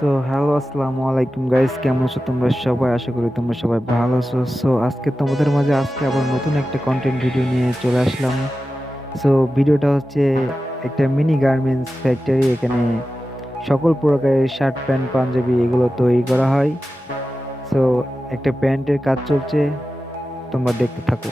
So hello আসসালামু আলাইকুম guys, কেমন আছো তোমরা সবাই? আশা করি তোমরা সবাই ভালো আছো। সো আজকে তোমাদের মাঝে আবার নতুন একটা কন্টেন্ট ভিডিও নিয়ে চলে আসলাম। সো ভিডিওটা হচ্ছে একটা মিনি গার্মেন্টস ফ্যাক্টরি। এখানে সকল প্রকারের শার্ট প্যান্ট পাঞ্জাবি এগুলো তৈরি করা হয়। সো একটা প্যান্টের কাজ চলছে, তোমরা দেখতে থাকো।